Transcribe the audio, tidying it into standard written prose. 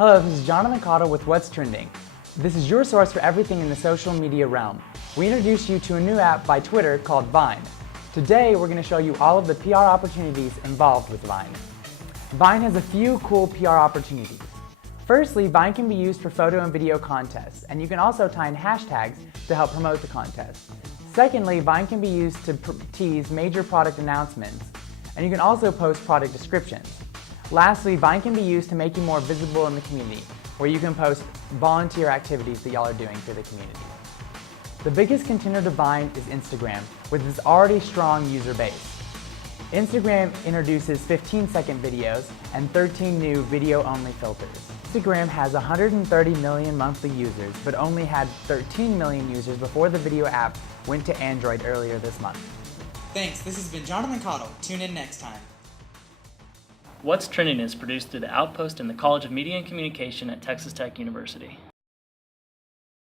Hello, this is Jonathan Cottle with What's Trending. This is your source for everything in the social media realm. We introduce you to a new app by Twitter called Vine. Today, we're going to show you all of the PR opportunities involved with Vine. Vine has a few cool PR opportunities. Firstly, Vine can be used for photo and video contests, and you can also tie in hashtags to help promote the contest. Secondly, Vine can be used to tease major product announcements, and you can also post product descriptions. Lastly, Vine can be used to make you more visible in the community, where you can post volunteer activities that y'all are doing for the community. The biggest contender to Vine is Instagram, with its already strong user base. Instagram introduces 15-second videos and 13 new video-only filters. Instagram has 130 million monthly users, but only had 13 million users before the video app went to Android earlier this month. Thanks, this has been Jonathan Cottle. Tune in next time. What's Trending is produced through the Outpost and the College of Media and Communication at Texas Tech University.